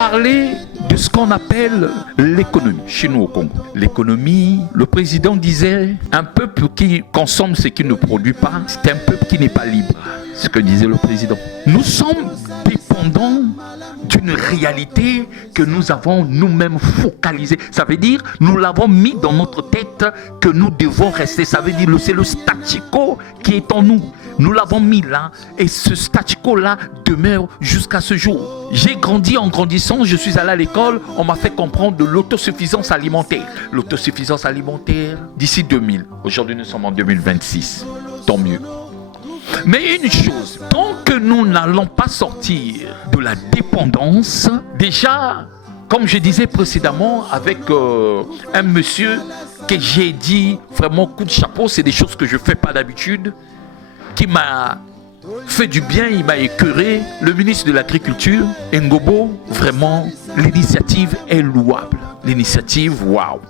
Parler de ce qu'on appelle l'économie chez nous au Congo. L'économie, le président disait, un peuple qui consomme ce qu'il ne produit pas, c'est un peuple qui n'est pas libre. C'est ce que disait le président. Nous sommes dépendants d'une réalité que nous avons nous-mêmes focalisée. Ça veut dire, nous l'avons mis dans notre tête que nous devons rester. Ça veut dire, c'est le statu quo qui est en nous. Nous l'avons mis là et ce statu quo-là demeure jusqu'à ce jour. J'ai grandi en grandissant, je suis allé à l'école, on m'a fait comprendre de l'autosuffisance alimentaire. L'autosuffisance alimentaire d'ici 2000. Aujourd'hui, nous sommes en 2026. Tant mieux. Mais une chose, tant que nous n'allons pas sortir de la dépendance, déjà, comme je disais précédemment avec un monsieur que j'ai dit vraiment coup de chapeau, c'est des choses que je ne fais pas d'habitude, qui m'a fait du bien, il m'a écœuré, le ministre de l'Agriculture, Ngobo, vraiment, l'initiative est louable. L'initiative, waouh.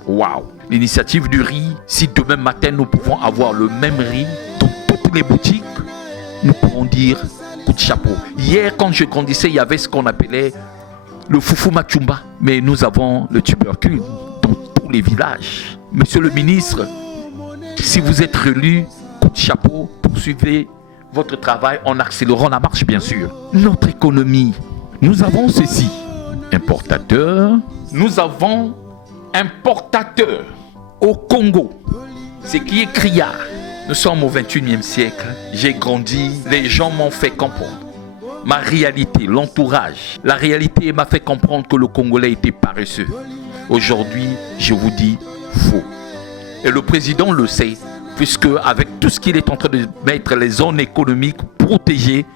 L'initiative du riz, si demain matin nous pouvons avoir le même riz dans toutes les boutiques, nous pourrons dire coup de chapeau. Hier, quand je grandissais, il y avait ce qu'on appelait le foufou machumba. Mais nous avons le tubercule dans tous les villages. Monsieur le ministre, si vous êtes réélu, coup de chapeau, poursuivez votre travail en accélérant la marche, bien sûr. Notre économie, nous avons ceci. Importateur, nous avons importateur au Congo. C'est qui est criard. Nous sommes au 21e siècle. J'ai grandi, les gens m'ont fait comprendre. Ma réalité, l'entourage. La réalité m'a fait comprendre que le Congolais était paresseux. Aujourd'hui, je vous dis faux. Et le président le sait, puisque avec tout ce qu'il est en train de mettre, les zones économiques protégées,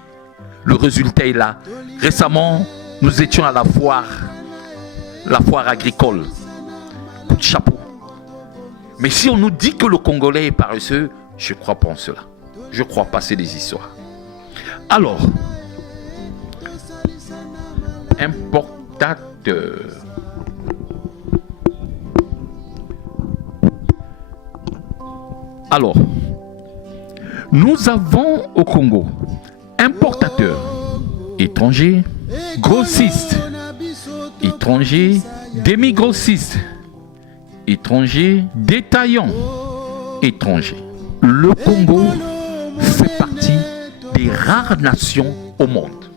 le résultat est là. Récemment, nous étions à la foire agricole. Coup de chapeau. Mais si on nous dit que le Congolais est paresseux, je ne crois pas en cela. Je crois pas, c'est des histoires. Alors, importateur. Alors, nous avons au Congo importateur, étranger, grossiste, étranger, demi-grossiste, étranger, détaillant, étranger. Le Congo fait partie des rares nations au monde,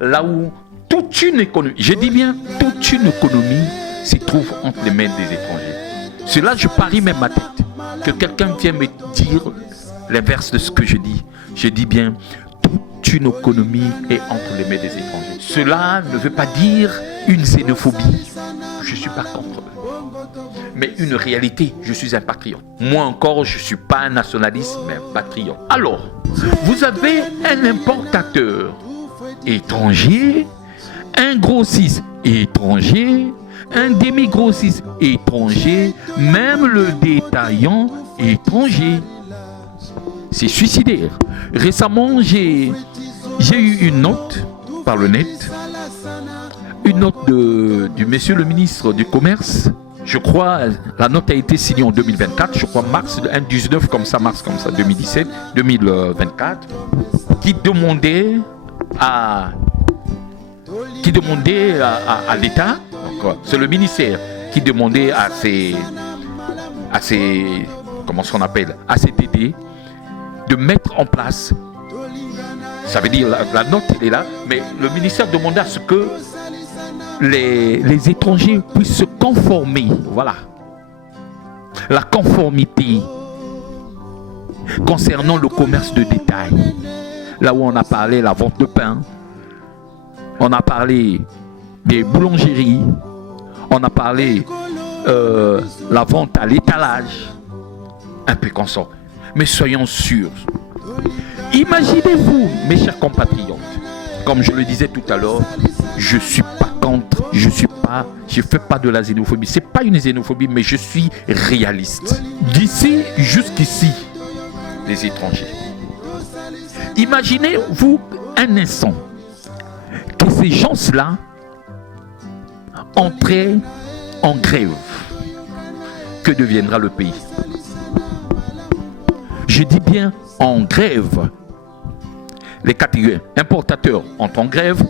là où toute une économie, je dis bien toute une économie, se trouve entre les mains des étrangers. Cela, je parie même ma tête, que quelqu'un vienne me dire l'inverse de ce que je dis. Je dis bien, toute une économie est entre les mains des étrangers. Cela ne veut pas dire une xénophobie. Je ne suis pas contre eux. Mais une réalité, je suis un patriote. Moi encore, je ne suis pas un nationaliste, mais un patriote. Alors, vous avez un importateur étranger, un grossiste étranger, un demi-grossiste étranger, même le détaillant étranger. C'est suicidaire. Récemment, j'ai eu une note par le net, une note du monsieur le ministre du Commerce. Je crois, la note a été signée en 2024, je crois mars 19 comme ça, 2017, 2024, qui demandait à l'État, c'est le ministère qui demandait à ses comment on appelle, à ses DD de mettre en place, ça veut dire la note elle est là, mais le ministère demandait à ce que les étrangers puissent se conformer, voilà, la conformité concernant le commerce de détail, là où on a parlé la vente de pain, on a parlé des boulangeries, on a parlé la vente à l'étalage, un peu comme ça. Mais soyons sûrs. Imaginez-vous, mes chers compatriotes, comme je le disais tout à l'heure, je ne suis pas contre, je ne fais pas de la xénophobie. Ce n'est pas une xénophobie, mais je suis réaliste. D'ici jusqu'ici, les étrangers. Imaginez-vous un instant que ces gens-là entraient en grève. Que deviendra le pays? Je dis bien en grève. Les catégories importateurs entrent en grève,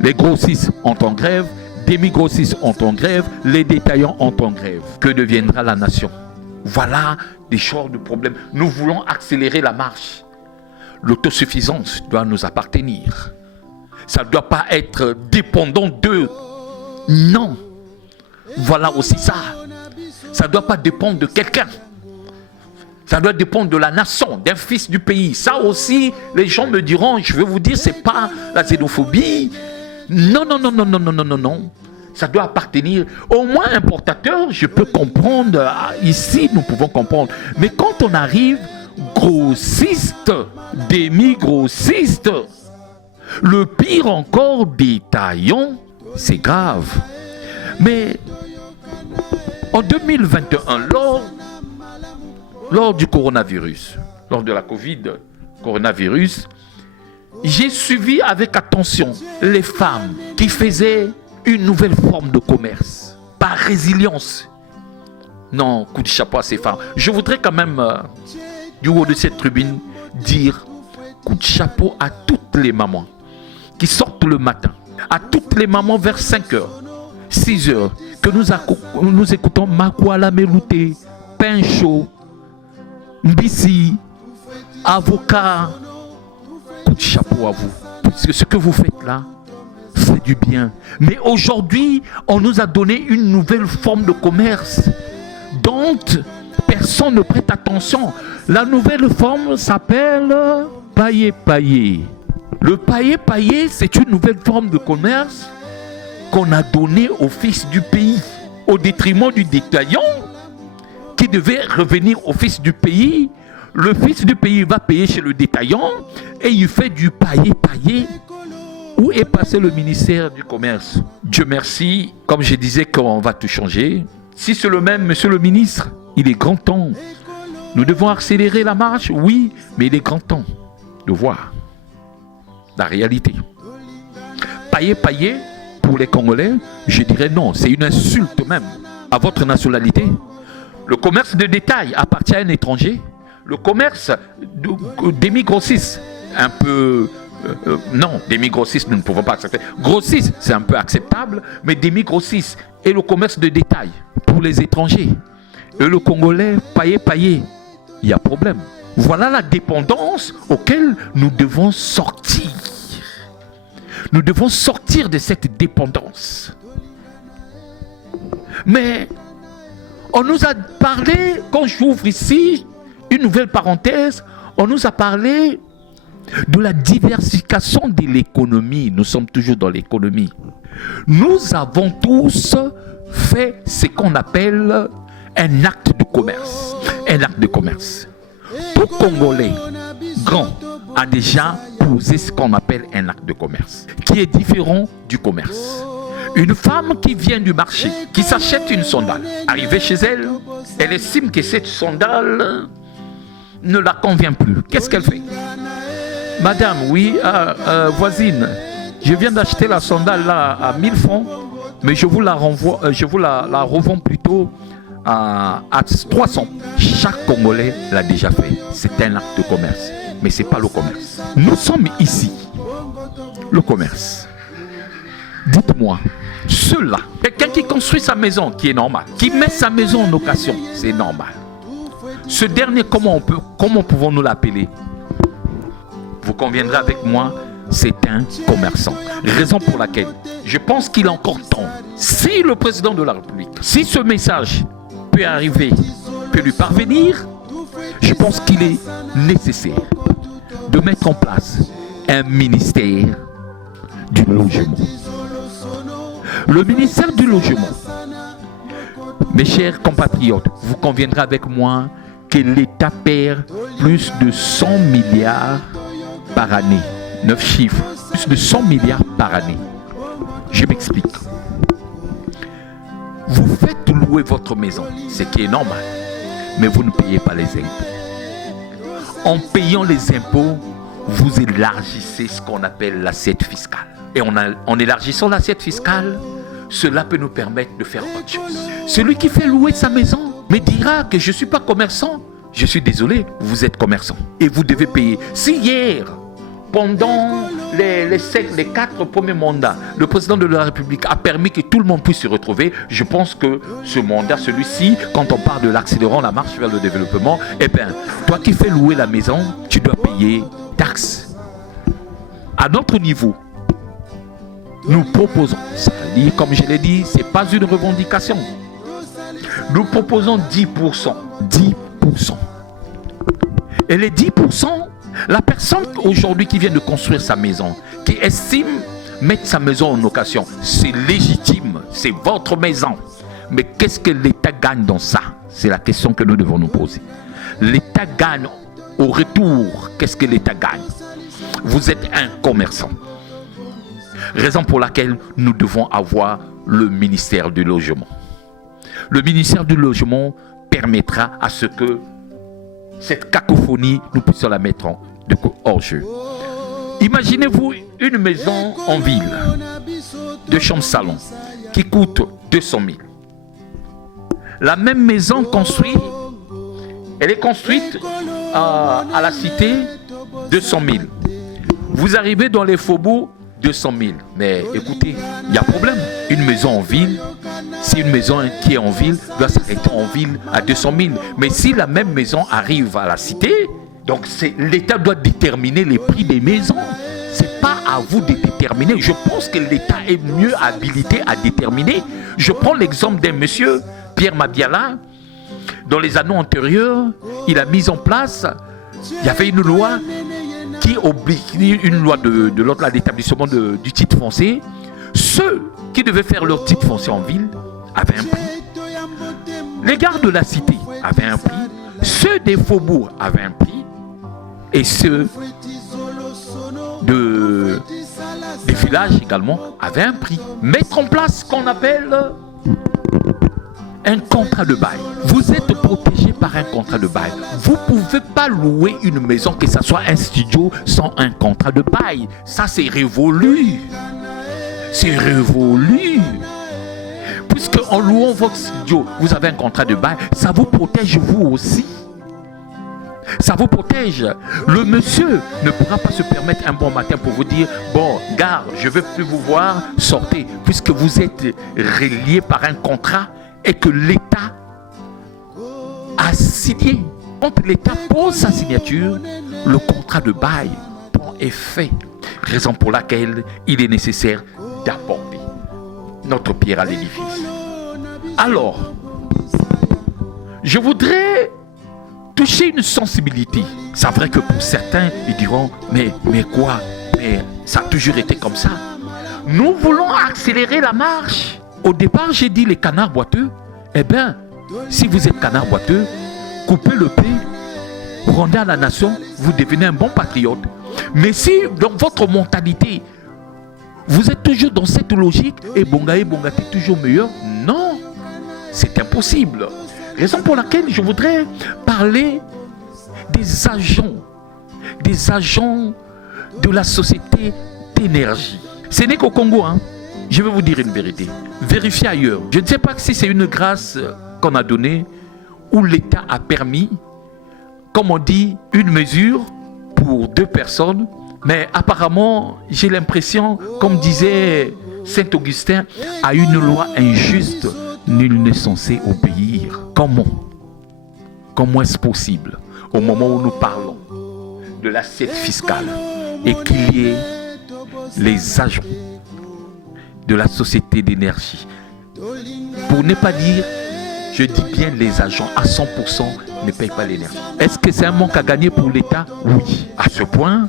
les grossistes entrent en grève, démi-grossistes entrent en grève, les détaillants entrent en grève. Que deviendra la nation? Voilà des genres de problèmes. Nous voulons accélérer la marche. L'autosuffisance doit nous appartenir. Ça ne doit pas être dépendant d'eux. Non. Voilà aussi ça. Ça ne doit pas dépendre de quelqu'un. Ça doit dépendre de la nation, d'un fils du pays. Ça aussi, les gens me diront, je vais vous dire, c'est pas la xénophobie. Non, non, non, non, non, non, non, non, non. Ça doit appartenir au moins importateur. Je peux comprendre. Ici, nous pouvons comprendre. Mais quand on arrive grossiste, demi-grossiste, le pire encore, détaillant, c'est grave. Mais en 2021, lors du coronavirus, lors de la coronavirus, j'ai suivi avec attention les femmes qui faisaient une nouvelle forme de commerce, par résilience. Non, coup de chapeau à ces femmes. Je voudrais quand même, du haut de cette tribune, dire coup de chapeau à toutes les mamans qui sortent le matin, à toutes les mamans vers 5h, 6h, que nous écoutons Makwala Melouté, pain chaud, Mbissi, avocat. Coup de chapeau à vous. Parce que ce que vous faites là, c'est du bien. Mais aujourd'hui, on nous a donné une nouvelle forme de commerce dont personne ne prête attention. La nouvelle forme s'appelle paillé-paillé. Le paillé-paillé, c'est une nouvelle forme de commerce qu'on a donnée au fils du pays, au détriment du détaillant qui devait revenir au fils du pays. Le fils du pays va payer chez le détaillant et il fait du paillé-paillé. Où est passé le ministère du Commerce? Dieu merci, comme je disais qu'on va tout changer. Si c'est le même, monsieur le ministre, il est grand temps. Nous devons accélérer la marche, oui, mais il est grand temps de voir la réalité. Paillé-paillé, pour les Congolais, je dirais non, c'est une insulte même à votre nationalité. Le commerce de détail appartient à un étranger. Le commerce demi-grossiste, un peu... non, demi-grossiste, nous ne pouvons pas accepter. Grossiste, c'est un peu acceptable, mais demi-grossiste et le commerce de détail pour les étrangers. Et le Congolais, paillé, il y a problème. Voilà la dépendance auquel nous devons sortir. Nous devons sortir de cette dépendance. Mais on nous a parlé, quand j'ouvre ici une nouvelle parenthèse, on nous a parlé de la diversification de l'économie. Nous sommes toujours dans l'économie. Nous avons tous fait ce qu'on appelle un acte de commerce. Un acte de commerce. Tout Congolais grand a déjà posé ce qu'on appelle un acte de commerce, qui est différent du commerce. Une femme qui vient du marché, qui s'achète une sandale, arrivée chez elle, elle estime que cette sandale ne la convient plus. Qu'est-ce qu'elle fait? Madame, oui, voisine, je viens d'acheter la sandale là à 1000 francs, mais je vous la renvoie, je vous la revends plutôt à 300. Chaque Congolais l'a déjà fait. C'est un acte de commerce, mais ce n'est pas le commerce. Nous sommes ici, le commerce. Dites-moi, ceux-là, quelqu'un qui construit sa maison, qui est normal, qui met sa maison en location, c'est normal. Ce dernier, comment pouvons-nous l'appeler? Vous conviendrez avec moi, c'est un commerçant. Raison pour laquelle je pense qu'il est encore temps. Si le président de la République, si ce message peut arriver, peut lui parvenir, je pense qu'il est nécessaire de mettre en place un ministère du logement. Le ministère du logement, mes chers compatriotes, vous conviendrez avec moi que l'État perd plus de 100 milliards par année. 9 chiffres, plus de 100 milliards par année. Je m'explique. Vous faites louer votre maison, ce qui est normal, mais vous ne payez pas les impôts. En payant les impôts, vous élargissez ce qu'on appelle l'assiette fiscale. Et en élargissant l'assiette fiscale, cela peut nous permettre de faire autre chose. Celui qui fait louer sa maison me dira que je ne suis pas commerçant. Je suis désolé, vous êtes commerçant et vous devez payer. Si hier, pendant les 4 premiers mandats, le président de la République a permis que tout le monde puisse se retrouver. Je pense que ce mandat, celui-ci, quand on parle de l'accélérant, la marche vers le développement, eh bien, toi qui fais louer la maison, tu dois payer taxes. À notre niveau, nous proposons, c'est-à-dire, comme je l'ai dit, ce n'est pas une revendication. Nous proposons 10%. 10%. Et les 10%, la personne aujourd'hui qui vient de construire sa maison, qui estime mettre sa maison en location, c'est légitime, c'est votre maison. Mais qu'est-ce que l'État gagne dans ça? C'est la question que nous devons nous poser. L'État gagne au retour. Qu'est-ce que l'État gagne? Vous êtes un commerçant. Raison pour laquelle nous devons avoir le ministère du Logement. Le ministère du Logement permettra à ce que cette cacophonie, nous puissions la mettre hors jeu. Imaginez-vous une maison en ville, 2 chambres salon, qui coûte 200 000. La même maison construite, elle est construite à la cité, 200 000. Vous arrivez dans les faubourgs, 200 000. Mais écoutez, il y a problème. Une maison en ville, si une maison qui est en ville doit s'arrêter en ville à 200 000. Mais si la même maison arrive à la cité, donc l'État doit déterminer les prix des maisons. Ce n'est pas à vous de déterminer. Je pense que l'État est mieux habilité à déterminer. Je prends l'exemple d'un monsieur, Pierre Mabiala. Dans les années antérieures, il a mis en place, il y avait une loi qui oblige, une loi de l'ordre d'établissement du titre foncier. Ceux qui devaient faire leur titre foncier en ville avaient un prix. Les gardes de la cité avaient un prix. Ceux des faubourgs avaient un prix. Et ceux des villages également avaient un prix. Mettre en place ce qu'on appelle un contrat de bail. Vous êtes protégé par un contrat de bail. Vous ne pouvez pas louer une maison, que ce soit un studio, sans un contrat de bail. Ça, c'est révolu. C'est révolu. Puisque en louant votre studio, vous avez un contrat de bail, ça vous protège vous aussi. Ça vous protège. Le monsieur ne pourra pas se permettre un bon matin pour vous dire « Bon, gare, je ne veux plus vous voir, sortez », puisque vous êtes relié par un contrat et que l'État a signé. Quand l'État pose sa signature, le contrat de bail prend effet. Raison pour laquelle il est nécessaire d'apporter notre pierre à l'édifice. Alors, je voudrais toucher une sensibilité. C'est vrai que pour certains, ils diront, mais quoi? Mais ça a toujours été comme ça. Nous voulons accélérer la marche. Au départ, j'ai dit les canards boiteux. Eh bien, si vous êtes canard boiteux, coupez le pied, rendez à la nation, vous devenez un bon patriote. Mais si dans votre mentalité, vous êtes toujours dans cette logique, et Bongaé, Bongati toujours meilleur, non, c'est impossible. Raison pour laquelle je voudrais parler des agents de la société d'énergie. Ce n'est qu'au Congo, hein. Je vais vous dire une vérité. Vérifiez ailleurs. Je ne sais pas si c'est une grâce qu'on a donnée où l'État a permis, comme on dit, une mesure pour 2 personnes. Mais apparemment, j'ai l'impression, comme disait Saint-Augustin, à une loi injuste, nul n'est censé obéir. Comment est-ce possible, au moment où nous parlons de l'assiette fiscale, et qu'il y ait les agents de la société d'énergie, pour ne pas dire, je dis bien les agents à 100% ne payent pas l'énergie. Est-ce que c'est un manque à gagner pour l'État? Oui. À ce point,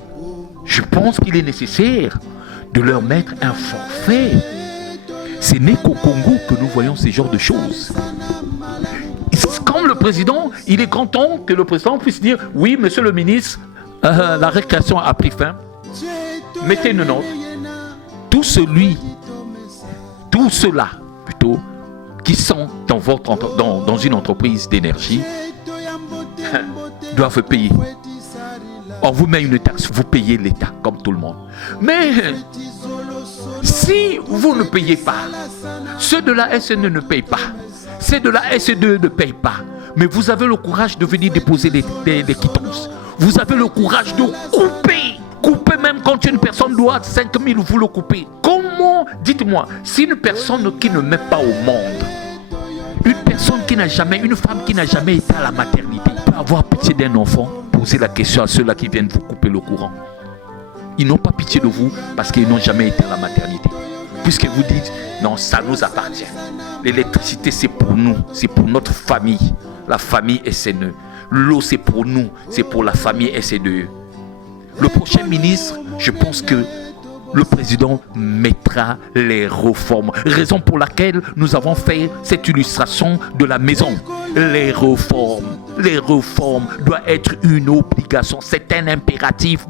je pense qu'il est nécessaire de leur mettre un forfait. Ce n'est qu'au Congo que nous voyons ce genre de choses. Comme le président, il est grand temps que le président puisse dire « Oui, monsieur le ministre, la récréation a pris fin. Mettez une note. » Tous ceux-là, plutôt, qui sont dans une entreprise d'énergie, doivent payer. On vous met une taxe, vous payez l'État, comme tout le monde. Mais si vous ne payez pas, ceux de la SNE ne payent pas, ceux de la SE2 ne payent pas, mais vous avez le courage de venir déposer les quittances. Vous avez le courage de couper même quand une personne doit 5 000, vous le coupez. Comment, dites-moi, si une personne qui ne met pas au monde, une personne qui n'a jamais, une femme qui n'a jamais été à la maternité, peut avoir pitié d'un enfant, posez la question à ceux-là qui viennent vous couper le courant. Ils n'ont pas pitié de vous parce qu'ils n'ont jamais été à la maternité. Puisque vous dites, non, ça nous appartient. L'électricité, c'est pour nous, c'est pour notre famille. La famille SNE. L'eau, c'est pour nous, c'est pour la famille SNE. Le prochain ministre, je pense que le président mettra les réformes. Raison pour laquelle nous avons fait cette illustration de la maison. Les réformes doivent être une obligation. C'est un impératif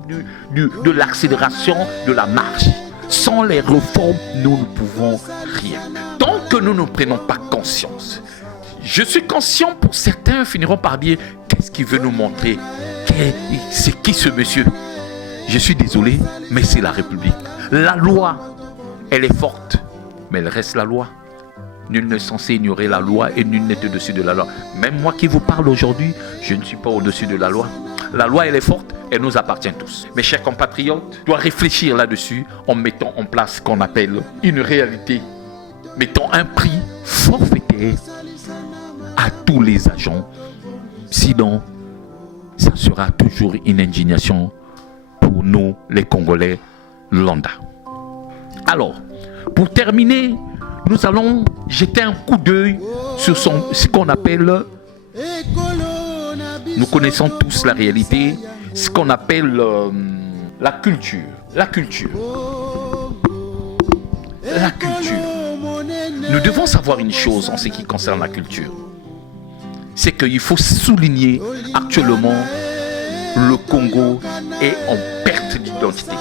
de l'accélération de la marche. Sans les réformes, nous ne pouvons rien. Tant que nous ne prenons pas conscience, je suis conscient, pour certains finiront par dire, qu'est-ce qu'il veut nous montrer? C'est qui ce monsieur? Je suis désolé, mais c'est la République. La loi, elle est forte, mais elle reste la loi. Nul n'est censé ignorer la loi et nul n'est au-dessus de la loi. Même moi qui vous parle aujourd'hui, je ne suis pas au-dessus de la loi. La loi, elle est forte, elle nous appartient tous. Mes chers compatriotes, doit réfléchir là-dessus en mettant en place ce qu'on appelle une réalité. Mettons un prix forfaitaire à tous les agents. Sinon, ça sera toujours une indignation pour nous, les Congolais lambda. Alors, pour terminer, nous allons jeter un coup d'œil sur ce qu'on appelle, nous connaissons tous la réalité, ce qu'on appelle la culture. La culture. La culture. Nous devons savoir une chose en ce qui concerne la culture. C'est qu'il faut souligner actuellement le Congo est en perte d'identité.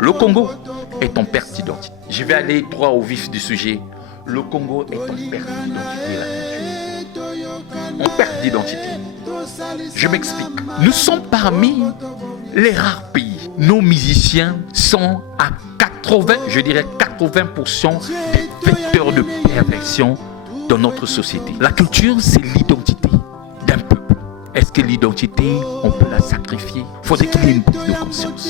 Le Congo est en perte d'identité. Je vais aller droit au vif du sujet. Le Congo est en perte d'identité. En perte d'identité. Je m'explique. Nous sommes parmi les rares pays. Nos musiciens sont à 80% des vecteurs de perfection dans notre société. La culture, c'est l'identité d'un peuple. Est-ce que l'identité, on peut la sacrifier? Il faudrait qu'il y ait une prise de conscience.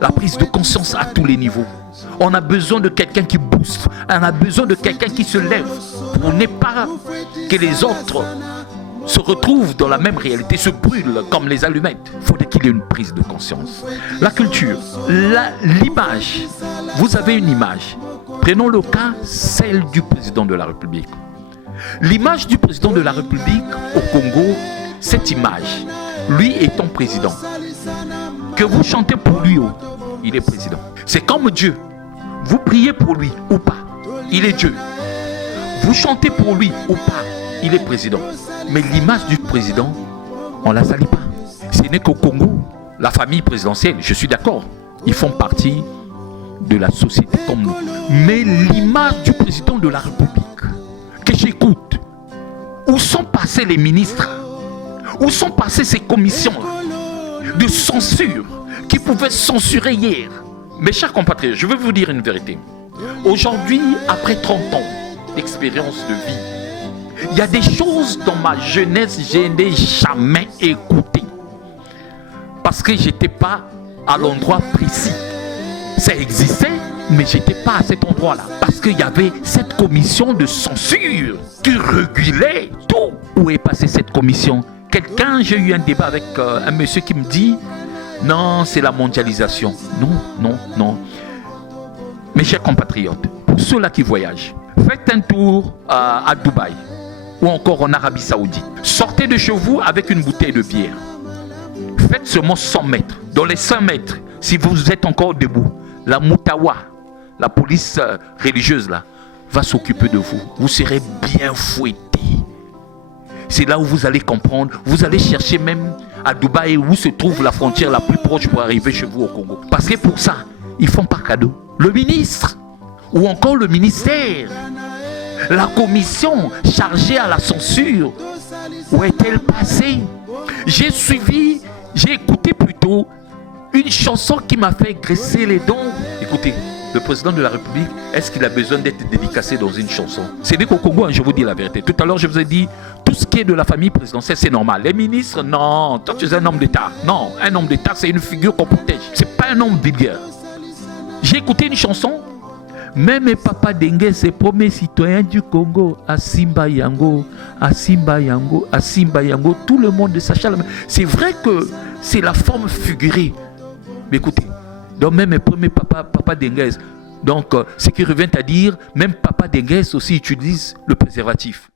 La prise de conscience à tous les niveaux. On a besoin de quelqu'un qui booste. On a besoin de quelqu'un qui se lève pour ne pas que les autres se retrouvent dans la même réalité, se brûlent comme les allumettes. Il faudrait qu'il y ait une prise de conscience. La culture, l'image. Vous avez une image. Prenons le cas, celle du président de la République. L'image du président de la République au Congo, cette image, lui étant président, que vous chantez pour lui, il est président. C'est comme Dieu. Vous priez pour lui ou pas, il est Dieu. Vous chantez pour lui ou pas, il est président. Mais l'image du président, on ne la salit pas. Ce n'est qu'au Congo, la famille présidentielle, je suis d'accord, ils font partie de la société comme nous. Mais l'image du président de la République, que j'écoute, où sont passés les ministres? Où sont passées ces commissions de censure qui pouvaient censurer hier? Mes chers compatriotes, je vais vous dire une vérité. Aujourd'hui, après 30 ans d'expérience de vie, il y a des choses dans ma jeunesse je n'ai jamais écoutées. Parce que je n'étais pas à l'endroit précis. Ça existait, mais je n'étais pas à cet endroit-là. Parce qu'il y avait cette commission de censure qui régulait tout. Où est passée cette commission? J'ai eu un débat avec un monsieur qui me dit non, c'est la mondialisation. Non. Mes chers compatriotes, pour ceux-là qui voyagent, faites un tour à Dubaï ou encore en Arabie Saoudite. Sortez de chez vous avec une bouteille de bière. Faites seulement 100 mètres. Dans les 100 mètres, si vous êtes encore debout, la Moutawa, la police religieuse là, va s'occuper de vous. Vous serez bien fouettés. C'est là où vous allez comprendre. Vous allez chercher même à Dubaï où se trouve la frontière la plus proche pour arriver chez vous au Congo. Parce que pour ça, ils font pas cadeau. Le ministre ou encore le ministère, la commission chargée à la censure, où est-elle passée? J'ai écouté plutôt une chanson qui m'a fait graisser les dents. Écoutez, le président de la République, est-ce qu'il a besoin d'être dédicacé dans une chanson? C'est dit qu'au Congo, je vous dis la vérité. Tout à l'heure, je vous ai dit, tout ce qui est de la famille présidentielle, c'est normal. Les ministres, non. Toi, tu es un homme d'État. Non, un homme d'État, c'est une figure qu'on protège. C'est pas un homme vulgaire. J'ai écouté une chanson. Même Papa Dengue, c'est premier citoyen du Congo, à Simba Yango, à Simba Yango, à Simba Yango, tout le monde s'achète. C'est vrai que c'est la forme figurée. Mais écoutez, donc même premier Papa Dengue, donc ce qui revient à dire, même Papa Dengue aussi utilise le préservatif.